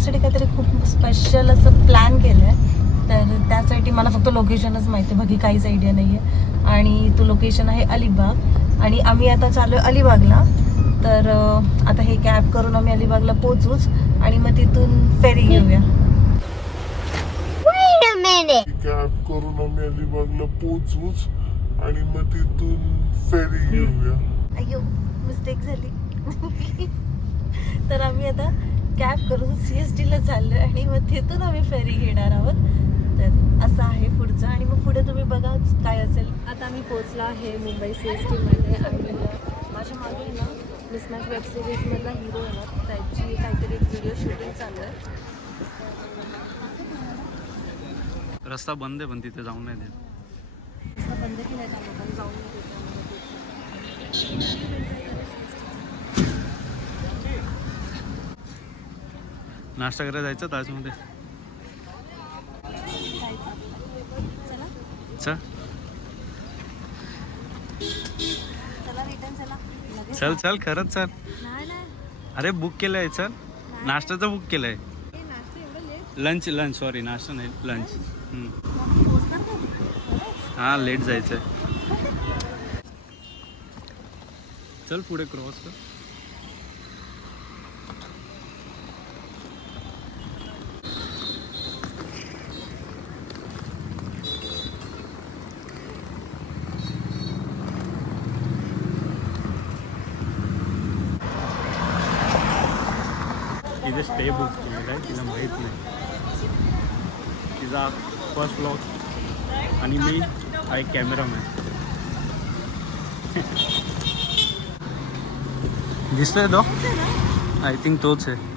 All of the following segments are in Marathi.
येण्यासाठी काहीतरी खूप स्पेशल असं प्लॅन केलं आहे. तर त्यासाठी मला फक्त लोकेशनच माहिती आहे, बाकी काहीच आयडिया नाही आहे. आणि तो लोकेशन आहे अलिबाग आणि आम्ही आता चालू आहे अलिबागला. तर आता हे कॅब करून आम्ही अलिबागला पोहोचूच आणि मग तिथून फेरी घेऊया. कॅब करून आम्ही अलिबागला पोहोचूच आणि मग तिथून फेरी घेऊया. अय्यो मिस्टेक झाली. तर आम्ही आता कॅब करून CST ला चाललोय आणि मग तिथून आम्ही फेरी घेणार आहोत. तर असं आहे पुढचं आणि मग पुढे तुम्ही बघा काय असेल. आता आम्ही पोहोचलो आहे मुंबई CST मध्ये आणि माझ्या मागे ना मिसमॅच वेब सिरीजमधला हिरो आहे ना, त्याची काहीतरी एक व्हिडिओ शूटिंग चालू आहे. रस्ता बंद आहे पण तिथे जाऊन नाही देत. रस्ता बंद केला आहे त्या लोकांनी, जाऊन नाही देत. नाश्ता करायला जायचं ताजमध्ये. चल चला रिटर्न चला. चल चल खरंच चल. नाही नाही अरे बुक केलंय, चल. नाश्त्याचं बुक केलंय. लंच लंच सॉरी नाश्ता नाही लंच. हां लेट जायचं आहे. चल पुढे क्रॉस कर. तिथे स्टे बुक केलेला आहे, तिला माहीत नाही. तिचा फर्स्ट व्लॉग आणि मी हा एक कॅमेरामॅन. दिसतोय तो? आय थिंक तोच आहे.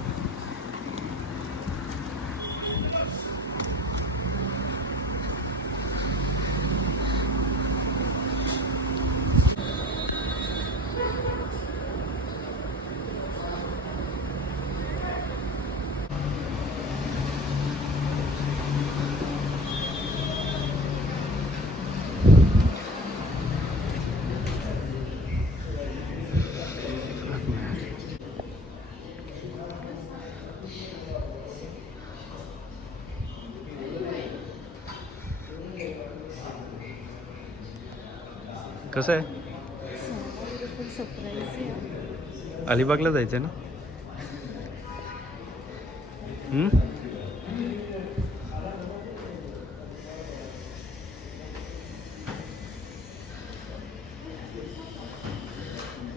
कसं आहे? अलिबागला जायचं आहे ना?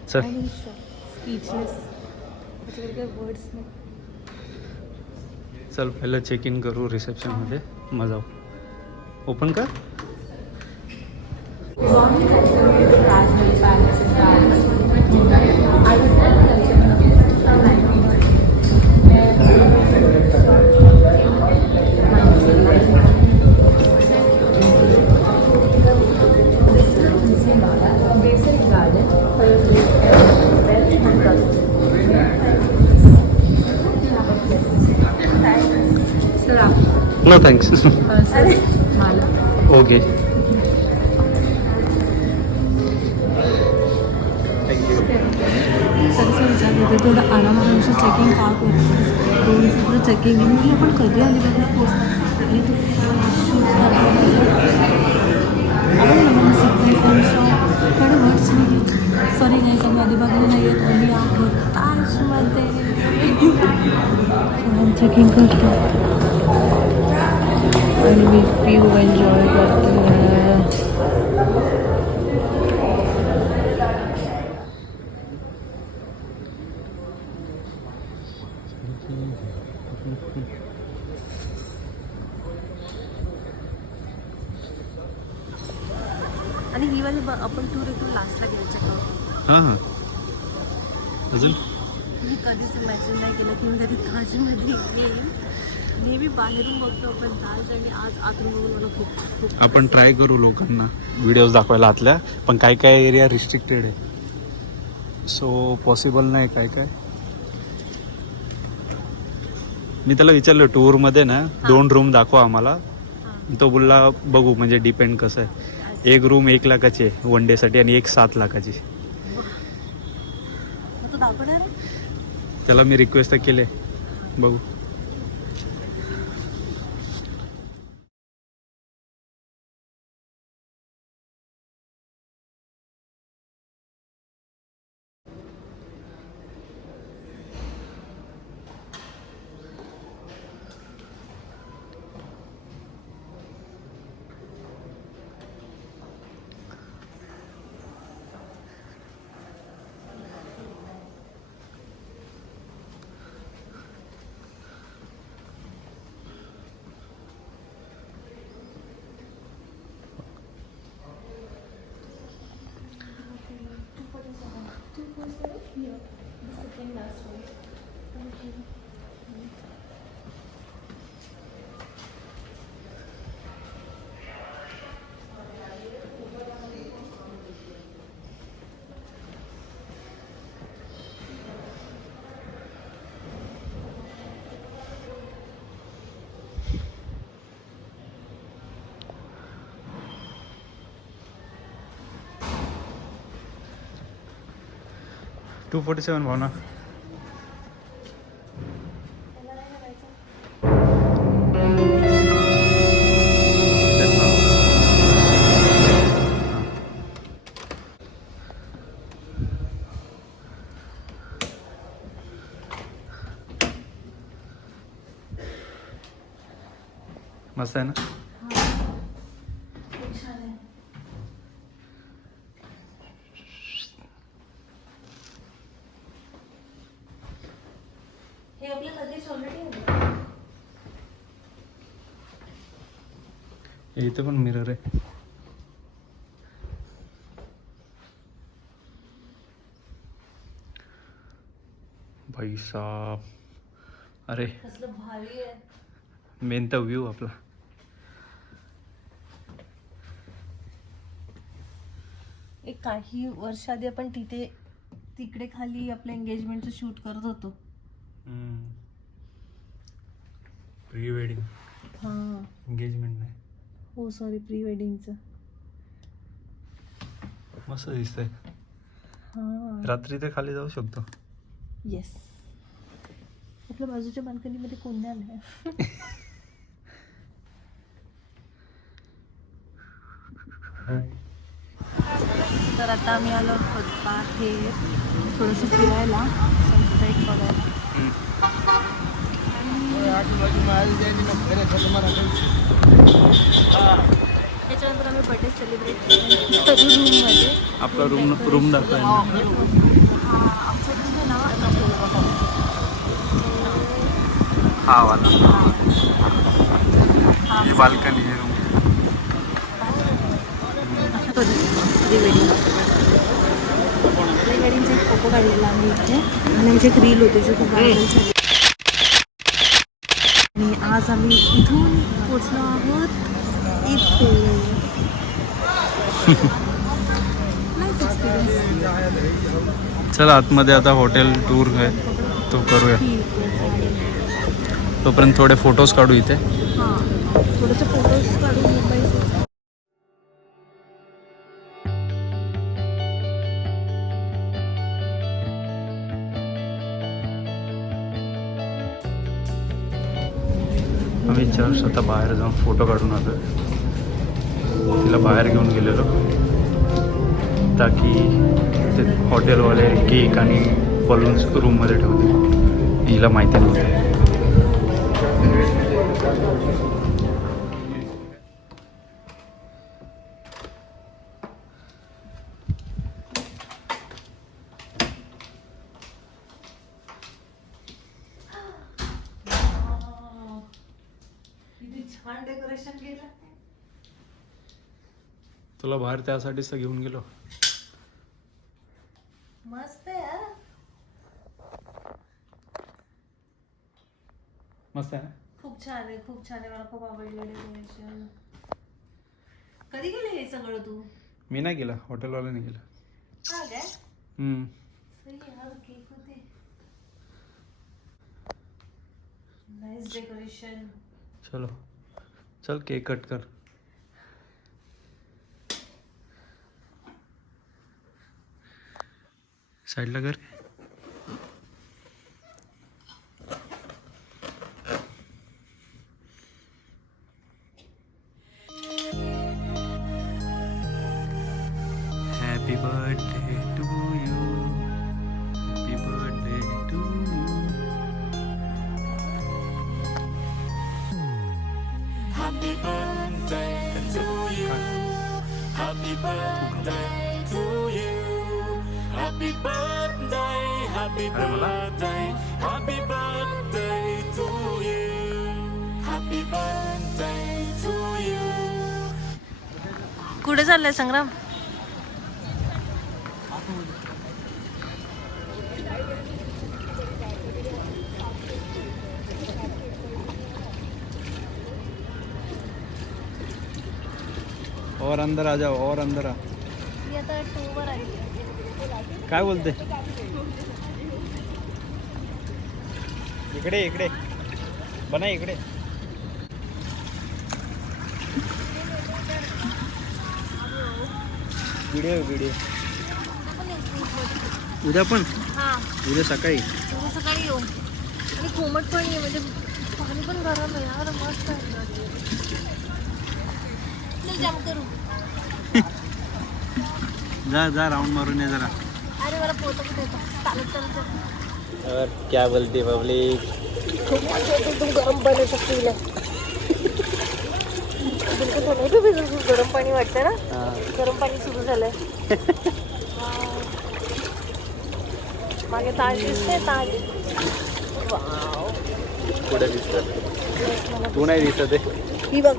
चल चल पहिलं चेक इन करू रिसेप्शनमध्ये, मग जाऊ. ओपन कर. No thanks. Okay. थोडं आरामात चेकिंग का करतो, दोन सगळं चेकिंग म्हणजे आपण कधी अलिबागला पोहोचतो आणि तू शूट सॉरी नाही आम्ही अलिबागला नाही येत, आम्ही आहोत ताजमध्ये. चेकिंग करतो आणि मी व्ह्यू एन्जॉय करतो. आणि ही वाली आपण टूर इथून लास्टला घ्यायचं का? हां हां. अजून मी कधीच इमॅजिन नाही केलं की मी कधी ताजमध्ये येईल. नेहमी बाहेरून बघतो पण ताज आणि आज आतून बघून मला खूप खूप आपण ट्राय करू लोकांना व्हिडिओज दाखवायला आतल्या, पण काय काय एरिया रिस्ट्रिक्टेड आहे, सो पॉसिबल नाही. काय काय मी त्याला विचारलं टूरमध्ये ना 2 रूम दाखवा आम्हाला, तो बोलला बघू म्हणजे डिपेंड कसं आहे. एक रूम 1 लाखाची आहे 1 डेसाठी आणि एक 7 लाखाची. तो दाखवणार आहे. त्याला मी रिक्वेस्ट केले, बघू. 247 भावना. मस्त आहे ना. खूप छान आहे. हे आपल्या लगेच ऑलरेडी आहे. इथं पण मिरर आहे. भाई साहब, अरे कसलं भारी आहे. मेन तर व्ह्यू आपला. एक काही वर्ष आधी आपण तिकडे खाली आपलं एंगेजमेंटचं शूट करत होतो. प्री वेडिंग हां, एंगेजमेंट नाही. हो सॉरी, प्री वेडिंगचं. मस्त दिसतंय. हां, रात्री ते खाली जाऊ शकतो. येस. आपल्या बाजूच्या बाल्कनीमध्ये कोण नाही आलंय. तर आता आम्ही आलो आहोत बाहेर थोडंसं फिरायला, सनसेट बघायला. त्याच्यानंतर आम्ही बर्थडे सेलिब्रेट केला रूममध्ये. आपला रूम दाखवाय ना. आमचं रूम आहे ना, हा वाला ही बाल्कनी आहे रूम. प्री वेडिंगचा एक फोटो काढलेला आम्ही इथे आणि आमची एक रील होती जी खूप व्हायरल झाली. आणि आज आम्ही इथून पोचलो आहोत इथे. Nice experience. चला आतमध्ये आता हॉटेल टूर आहे तो करूया. ठीक आहे, चालेल. तोपर्यंत थोडे फोटोज काढू इथे. हां, थोडेसे फोटोज काढून मुंबईचे. आम्ही जस्ट आता बाहेर जाऊन फोटो काढून आलो. तिला बाहेर घेऊन गेलेलो ताकी ते हॉटेलवाले केक आणि बलून्स रूममध्ये ठेवते. हिला माहिती नव्हतं. छान डेकोरेशन केलं. तुला बाहेर त्यासाठीच तर घेऊन गेलो. मस्त आहे यार. मस्त आहे. खूप छान आहे, खूप छान आहे. मला खूप आवडलं डेकोरेशन. कधी गेले हे सगळं तू? मी नाही गेला, हॉटेलवाल्याने गेला. हा काय? सही यार, केक होते. Nice decoration. चलो चल केक कट कर. साईडला कर. Happy birthday to you. Happy birthday to you. Happy birthday to you. Happy birthday to you. Happy birthday, happy birthday, happy birthday to you. Happy birthday to you. कुठे चाललंय संग्राम? और अंदर आ जाओ, और अंदर आ. मी आता 2 वर आली. काय बोलते? इकडे इकडे बना, इकडे. व्हिडिओ उद्या पण, हां उद्या सकाळी. उद्या सकाळी येऊ. आणि कोमट पण आहे, म्हणजे पाणी पण गरम आहे यार, मस्त आहे. चल जाम करू. जा राउंड मारून ये जरा. अरे मला पोहता पण येतं, चालत चालत. और क्या बोलती पब्लिक? खूप मजा येते एकदम गरम पाण्याचं फील आहे. बिलकुल गरम पाणी वाटतं ना, गरम पाणी सुरू झालंय. मागे ताज दिसते, ताज. वाव, पुढे दिसत, तू नाही दिसत आहे. ही बघ.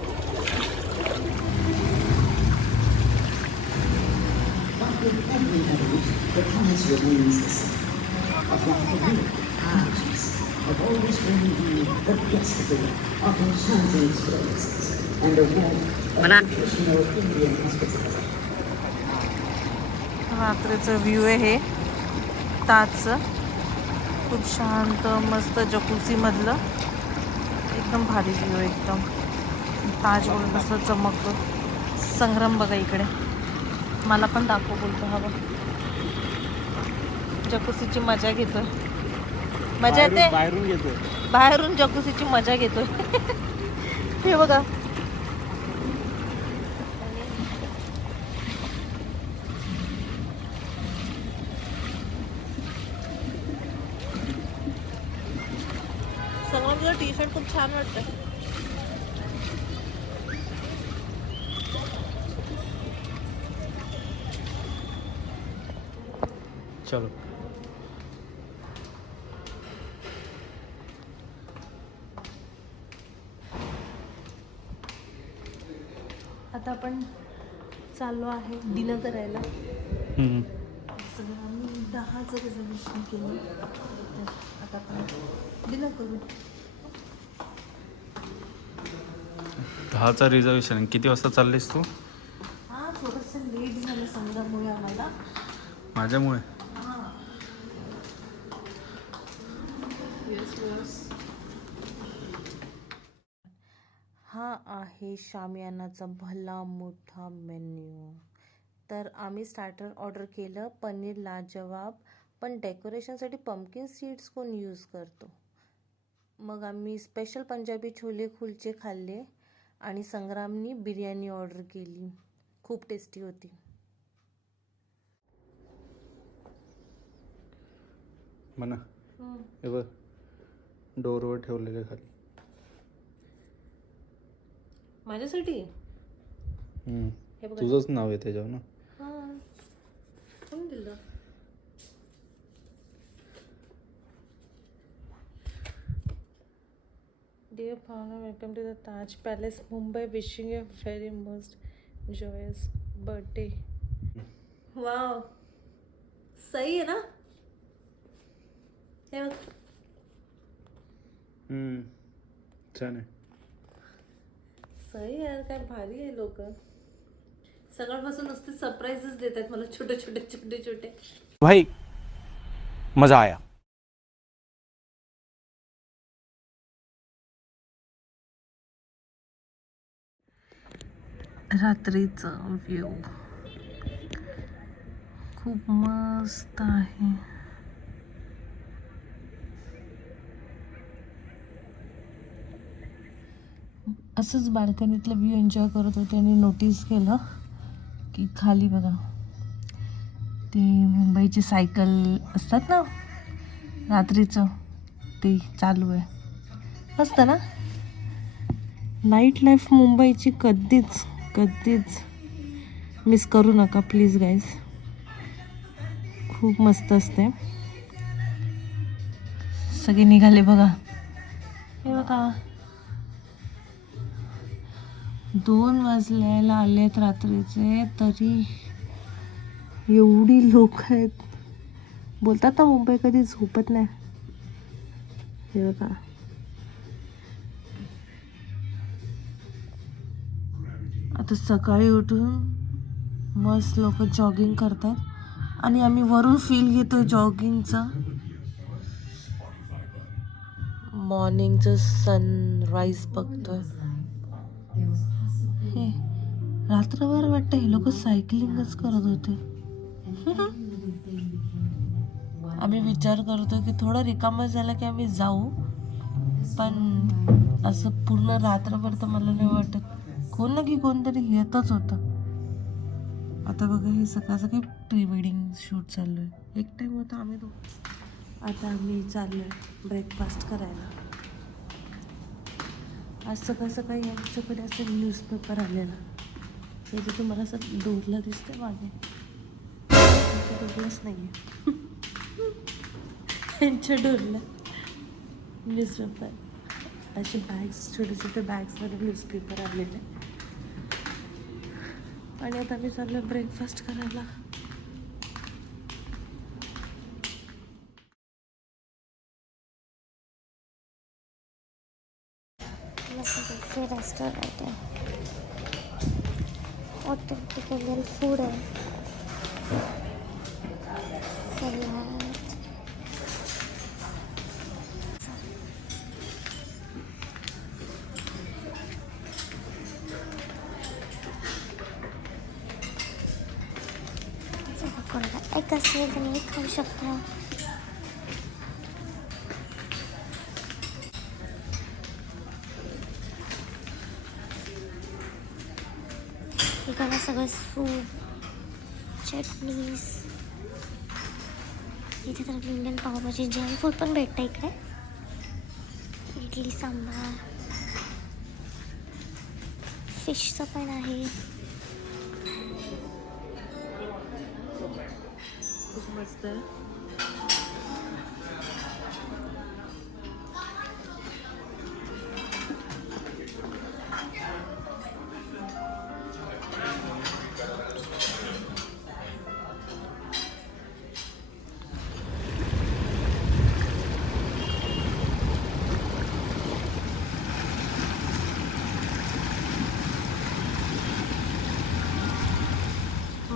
रात्रीचं व्ह्यू आहे हे ताजचं. खूप शांत मस्त जकुसी मधलं एकदम भारी व्ह्यू आहे एकदम. ताज वगैरे कसलं चमकतो. संग्राम बघा इकडे, मला पण दाखव बोलतो. हवं जकुसीची मजा घेतोय. मजा येते बाहेरून घेतो, बाहेरून जकुसीची मजा घेतोय. हे बघा. संग्राम तुझं टी शर्ट खूप छान वाटतं. चलो. आता आपण चाललो आहे डिनर करायला. सगळं आम्ही 10चं रिझर्वेशन केलं, तर आता आपण डिनर करू. 10चं रिझर्वेशन. किती वाजता चाललीस तू? हां थोडंसं लेट झालं संग्राममुळे आम्हाला. माझ्यामुळे? हा आहे शामियानाचा भला मोठा मेन्यू. तर आम्ही स्टार्टर ऑर्डर केलं पनीर लाजवाब, पण डेकोरेशनसाठी पंपकिन सीड्स कोण यूज करतो. मग आम्ही स्पेशल पंजाबी छोले कुलचे खाल्ले आणि संग्रामनी बिर्याणी ऑर्डर केली. खूप टेस्टी होती. म्हणा हे बघ, डोरवर ठेवलेले खाली. माझ्यासाठी तुझंच नाव आहे त्याच्यावर ना. कोण दिलं? Dear Bhavna, welcome to the Taj Palace, Mumbai. Wishing you a very most joyous birthday. Wow, सही है ना? हे बघ. छान आहे. सही यार, काय भारी आहे. लोक सकाळपासून नुसते सरप्राईजेस देतात मला, छोटे छोटे छोटे छोटे. भाई मजा आया. रात्रीचं व्ह्यू खूप मस्त आहे. असंच बाल्कनीतलं व्ह्यू एन्जॉय करत होते आणि नोटीस केलं की खाली बघा ते मुंबईची सायकल असतात ना रात्रीचं, ते चालू आहे. मस्त ना. नाईट लाईफ मुंबईची कधीच मिस करू नका प्लीज गाईज. खूप मस्त असते. सगळे निघाले बघा. हे बघा 2 वाजल्याला आलेत रात्रीचे, तरी एवढी लोक आहेत. बोलतात ना मुंबई कधी झोपत नाही. हे बघा आता सकाळी उठून मस्त लोक जॉगिंग करतात आणि आम्ही वरून फील घेतोय जॉगिंगचा. मॉर्निंगचं सनराईज बघतोय. हे रात्रभर वाटतं हे लोक सायकलिंगच करत होते. आम्ही विचार करतो की थोडं रिकामं झालं की आम्ही जाऊ, पण असं पूर्ण रात्रभर तर मला नाही वाटत. कोण ना की कोणतरी येतच होतं. आता बघा हे सकाळ सकाळी प्री वेडिंग शूट चालू आहे. एक टाइम होता आम्ही आता आम्ही चाललोय ब्रेकफास्ट करायला. आज सकाळ सकाळी आमच्याकडे असं न्यूजपेपर आलेला. हे जे तुम्हाला असं डोरला दिसतंय मागे, त्यांच्या डोरलाच नाही आहे. त्यांच्या डोरला न्यूजपेपर असे बॅग्स, छोटे छोटे बॅग्समध्ये न्यूजपेपर आलेले. आणि आता मी चाललो ब्रेकफास्ट करायला. रेस्टोरेंट आहे, ऑथेंटिक फूड आहे. सलाद, कोणता एक असेल तुम्ही खाऊ शकता. इकडे सगळं सूप, चटणीज. इथे तर इंडियन पावभाजी, जैन फूड पण भेटतं इकडे. इडली सांबार, फिशचं पण आहे. खूप मस्त आहे.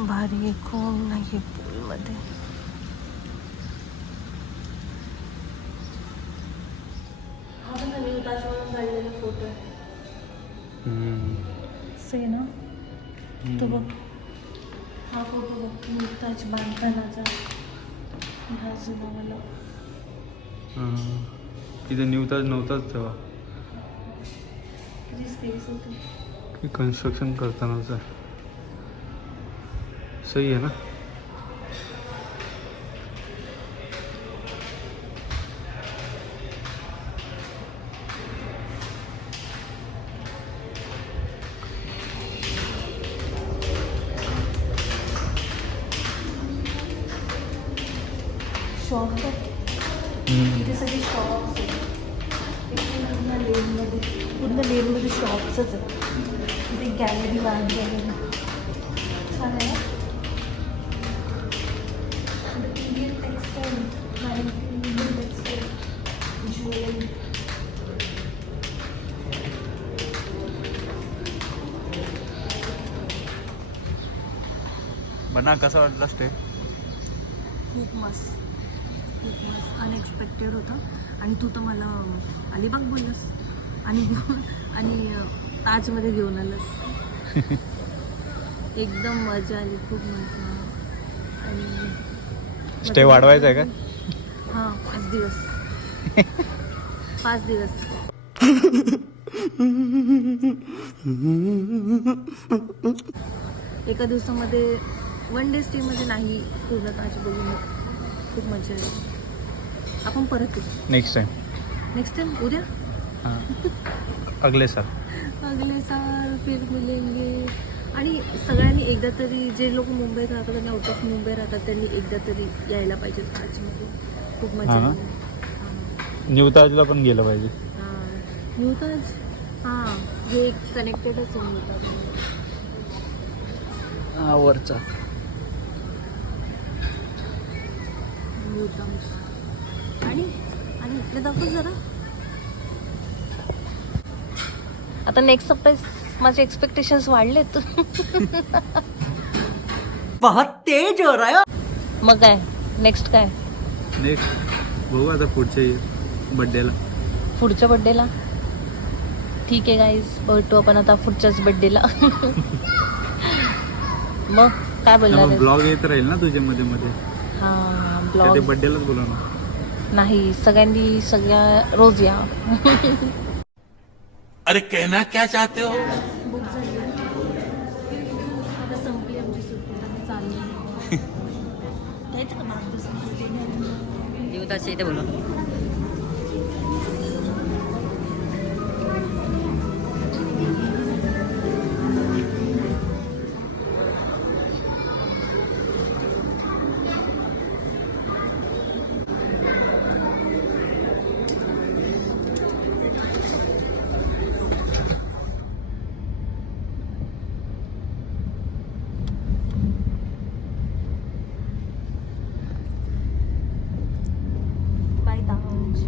भारी आहे, कोण नाही पूलमध्ये. काढलेला फोटो से ना, तो बघ हा फोटो बघ, नुकताच बांधतानाचा हा जुनावाला. तिथे नव्हताच तेव्हा, किती स्पेस होती. कन्स्ट्रक्शन करतानाचा. सही आहे ना. शॉप इथे सगळे शॉप्स आहेत. पूर्ण लेनमध्ये शॉप्सच आहेत. तिथे गॅलरी, आर्ट गॅलरी छान आहे. Indian textile, Indian textile, jewellery. बना कसा वाटला स्टे? खूप मस्त, खूप मस्त. अनएक्सपेक्टेड होतं. आणि तू तर मला अलिबाग बोललास आणि ताजमध्ये घेऊन आलंस. एकदम मजा आली, खूप मजा. आणि स्टे वाढवायचा आहे का? हां, 5 दिवस. 5 दिवस. एका दिवसामध्ये 1 डे स्टेमध्ये नाही पूर्ण ताज बघून. खूप मजा आली. आपण परत येऊ नेक्स्ट टाइम उद्या. हाँ, अगले साल फिर मिलेंगे. आणि सगळ्यांनी एकदा तरी, जे लोक मुंबईत राहतात आणि आउट ऑफ मुंबई राहतात, त्यांनी एकदा तरी यायला पाहिजे ताजमध्ये. खूप मजा हां. आली. न्यू ताजला पण गेलं पाहिजे. न्यू ताज, हां, हे कनेक्टेडच होऊन होतात. हा वरचा. न्यू ताज. आणि इकडे दाखव जरा. आता नेक्स्ट सरप्राईज माझे एक्सपेक्टेशन्स वाढलेत. बहुत तेज हो रहा है. मग काय नेक्स्ट काय नेक्स्ट बघू आता पुढच्या बड्डेला. पुढच्या बड्डेला ठीक आहे गाईज, भेटू आपण आता पुढच्याच बड्डेला. मग काय बोलणार आहे? ब्लॉग येत राहील ना तुझ्या मध्ये मध्ये. हा ते ब्लॉग बड्डेलाच बोला ना. नाही, सगळ्यांनी सगळ्या रोज या. अरे कहना क्या चाहते हो? बुक झाली आता, संपली आमची सुट्टी, आता चालली. घ्यायचं का मागचं देवदास इथे बोला. बाय दांश.